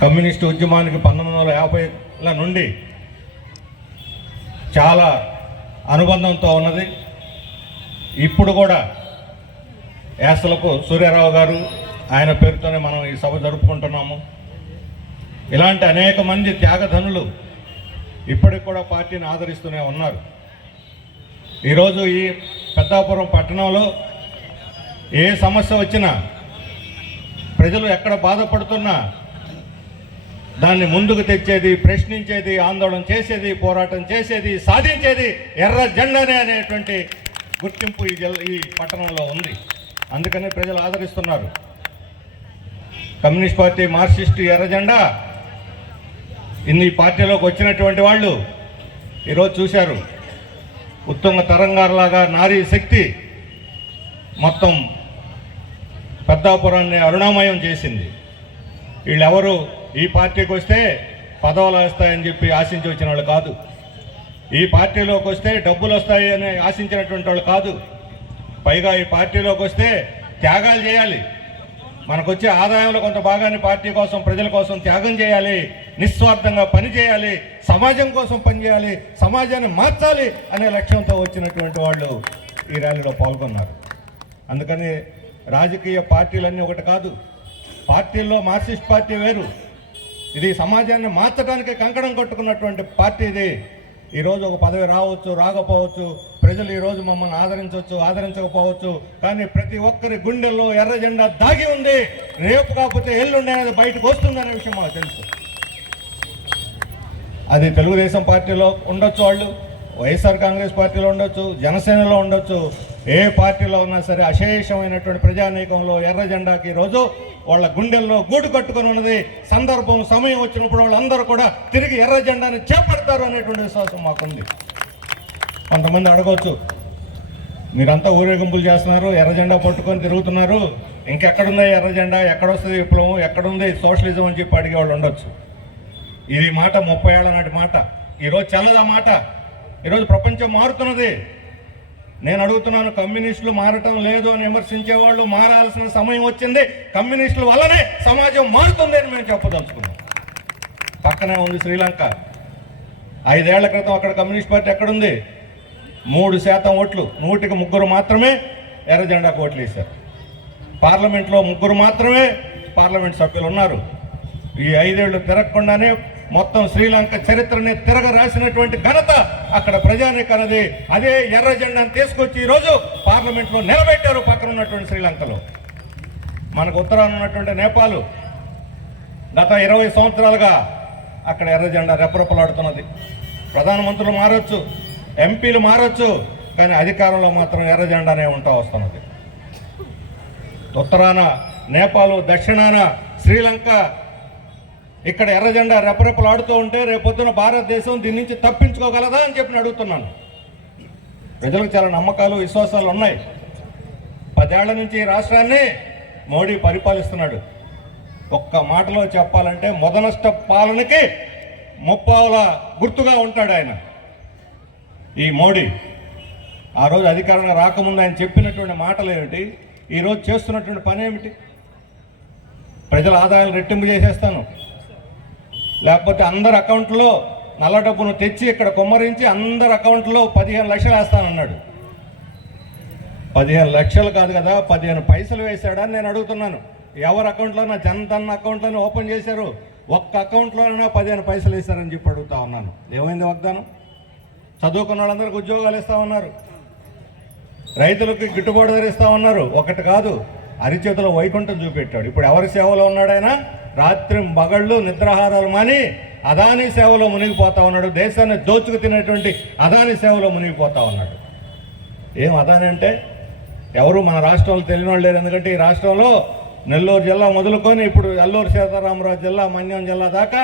Communist ఉద్యమానికి పంతొమ్మిది వందల యాభైల నుండి చాలా అనుబంధంతో ఉన్నది. ఇప్పుడు కూడా యాసలకు సూర్యారావు గారు ఆయన పేరుతోనే మనం ఈ సభ జరుపుకుంటున్నాము. ఇలాంటి అనేక మంది త్యాగధనులు ఇప్పటికి కూడా పార్టీని ఆదరిస్తూనే ఉన్నారు. ఈరోజు ఈ పెద్దాపురం పట్టణంలో ఏ సమస్య వచ్చినా ప్రజలు ఎక్కడ బాధపడుతున్నా దాన్ని ముందుకు తెచ్చేది ప్రశ్నించేది ఆందోళన చేసేది పోరాటం చేసేది సాధించేది ఎర్ర జెండానే అనేటువంటి గుర్తింపు ఈ జిల్లా ఈ పట్టణంలో ఉంది. అందుకనే ప్రజలు ఆదరిస్తున్నారు. కమ్యూనిస్ట్ పార్టీ మార్క్సిస్ట్ ఎర్ర జెండా. ఇన్ని పార్టీలోకి వచ్చినటువంటి వాళ్ళు ఈరోజు చూశారు. ఉత్తమ తరంగారులాగా నారీ శక్తి మొత్తం పెద్దాపురాన్ని అరుణామయం చేసింది. వీళ్ళెవరు ఈ పార్టీకి వస్తే పదవులు వస్తాయని చెప్పి ఆశించి వచ్చిన వాళ్ళు కాదు. ఈ పార్టీలోకి వస్తే డబ్బులు వస్తాయి అని ఆశించినటువంటి వాళ్ళు కాదు. పైగా ఈ పార్టీలోకి వస్తే త్యాగాలు చేయాలి. మనకు వచ్చే ఆదాయంలో కొంత భాగాన్ని పార్టీ కోసం ప్రజల కోసం త్యాగం చేయాలి. నిస్వార్థంగా పనిచేయాలి సమాజం కోసం పనిచేయాలి సమాజాన్ని మార్చాలి అనే లక్ష్యంతో వచ్చినటువంటి వాళ్ళు ఈ ర్యాలీలో పాల్గొన్నారు. అందుకని రాజకీయ పార్టీలన్నీ ఒకటి కాదు. పార్టీల్లో మార్క్సిస్ట్ పార్టీ వేరు. ఇది సమాజాన్ని మార్చడానికి కంకణం కట్టుకున్నటువంటి పార్టీ ఇది. ఈరోజు ఒక పదవి రావచ్చు రాకపోవచ్చు. ప్రజలు ఈరోజు మమ్మల్ని ఆదరించవచ్చు ఆదరించకపోవచ్చు. కానీ ప్రతి ఒక్కరి గుండెల్లో ఎర్ర జెండా దాగి ఉంది. రేపు కాకపోతే ఎల్లుండి అనేది బయటకు వస్తుందనే విషయం మాకు తెలుసు. అది తెలుగుదేశం పార్టీలో ఉండొచ్చు వాళ్ళు. వైఎస్ఆర్ కాంగ్రెస్ పార్టీలో ఉండొచ్చు జనసేనలో ఉండొచ్చు ఏ పార్టీలో ఉన్నా సరే అశేషమైనటువంటి ప్రజానీకంలో ఎర్ర జెండాకి ఈరోజు వాళ్ళ గుండెల్లో గూడు కట్టుకొని ఉన్నది. సందర్భం సమయం వచ్చినప్పుడు వాళ్ళందరూ కూడా తిరిగి ఎర్ర జెండాని చేపడతారు అనేటువంటి విశ్వాసం మాకుంది. కొంతమంది అడగవచ్చు మీరంతా ఊరేగింపులు చేస్తున్నారు ఎర్ర జెండా పట్టుకొని తిరుగుతున్నారు. ఇంకెక్కడుందా ఎర్ర జెండా? ఎక్కడొస్తుంది విప్లవం? ఎక్కడుంది సోషలిజం అని చెప్పి అడిగేవాళ్ళు ఉండొచ్చు. ఇది మాట ముప్పై ఏళ్ళ నాటి మాట. ఈరోజు చల్లదా మాట? ఈరోజు ప్రపంచం మారుతున్నది. నేను అడుగుతున్నాను కమ్యూనిస్టులు మారటం లేదు అని విమర్శించేవాళ్ళు మారాల్సిన సమయం వచ్చింది. కమ్యూనిస్టుల వల్లనే సమాజం మారుతుంది అని మేము చెప్పదలుచుకున్నాం. పక్కనే ఉంది శ్రీలంక. ఐదేళ్ళ క్రితం అక్కడ కమ్యూనిస్ట్ పార్టీ ఎక్కడుంది? మూడు శాతం ఓట్లు నూటికి ముగ్గురు మాత్రమే ఎర్రజెండాకు ఓట్లు వేశారు. పార్లమెంట్లో ముగ్గురు మాత్రమే పార్లమెంట్ సభ్యులు ఉన్నారు. ఈ ఐదేళ్ళు తిరగకుండానే మొత్తం శ్రీలంక చరిత్రని తిరగ రాసినటువంటి ఘనత అక్కడ ప్రజానికన్నది అదే ఎర్ర జెండాను తీసుకొచ్చి ఈరోజు పార్లమెంట్లో నిలబెట్టారు పక్కన ఉన్నటువంటి శ్రీలంకలో. మనకు ఉత్తరాన ఉన్నటువంటి నేపాల్ గత ఇరవై సంవత్సరాలుగా అక్కడ ఎర్ర జెండా రెపరెపలాడుతున్నది. ప్రధానమంత్రులు మారొచ్చు ఎంపీలు మారొచ్చు కానీ అధికారంలో మాత్రం ఎర్ర జెండానే ఉంటా వస్తున్నది. ఉత్తరాన నేపాల్ దక్షిణాన శ్రీలంక ఇక్కడ ఎర్రజెండా రెపరెపలాడుతూ ఉంటే రేపొద్దున భారతదేశం దీని నుంచి తప్పించుకోగలదా అని చెప్పి అడుగుతున్నాను. ప్రజలకు చాలా నమ్మకాలు విశ్వాసాలు ఉన్నాయి. పదేళ్ళ నుంచి ఈ రాష్ట్రాన్ని మోడీ పరిపాలిస్తున్నాడు. ఒక్క మాటలో చెప్పాలంటే మొదనష్ట పాలనకి ముప్పావుల గుర్తుగా ఉంటాడు ఆయన. ఈ మోడీ ఆ రోజు అధికారంగా రాకముందు ఆయన చెప్పినటువంటి మాటలు ఏమిటి? ఈరోజు చేస్తున్నటువంటి పని ఏమిటి? ప్రజల ఆదాయాలు రెట్టింపు చేసేస్తాను. లేకపోతే అందరి అకౌంట్లో నల్ల డబ్బును తెచ్చి ఇక్కడ కుమ్మరించి అందరి అకౌంట్లో పదిహేను లక్షలు వేస్తానన్నాడు. పదిహేను లక్షలు కాదు కదా పదిహేను పైసలు వేశాడని నేను అడుగుతున్నాను. ఎవరి అకౌంట్లోనా జనధన్ అకౌంట్లోనే ఓపెన్ చేశారు. ఒక్క అకౌంట్లోనైనా పదిహేను పైసలు వేశారని చెప్పి అడుగుతా ఉన్నాను. ఏమైంది వాగ్దానం? చదువుకున్న వాళ్ళందరికీ ఉద్యోగాలు ఇస్తా ఉన్నారు. రైతులకు గిట్టుబాటు ధర ఇస్తా ఉన్నారు. ఒకటి కాదు అరిచేతిలో వైకుంఠం చూపెట్టాడు. ఇప్పుడు ఎవరి సేవలో ఉన్నాడైనా రాత్రి మగళ్ళు నిద్రాహారాలు మాని అదాని సేవలో మునిగిపోతా ఉన్నాడు. దేశాన్ని దోచుకు తినేటువంటి అదాని సేవలో మునిగిపోతా ఉన్నాడు. ఏం అదాని అంటే? ఎవరు మన రాష్ట్రంలో తెలియని వాళ్ళు లేరు. ఎందుకంటే ఈ రాష్ట్రంలో నెల్లూరు జిల్లా మొదలుకొని ఇప్పుడు అల్లూరు సీతారామరాజు జిల్లా మన్యం జిల్లా దాకా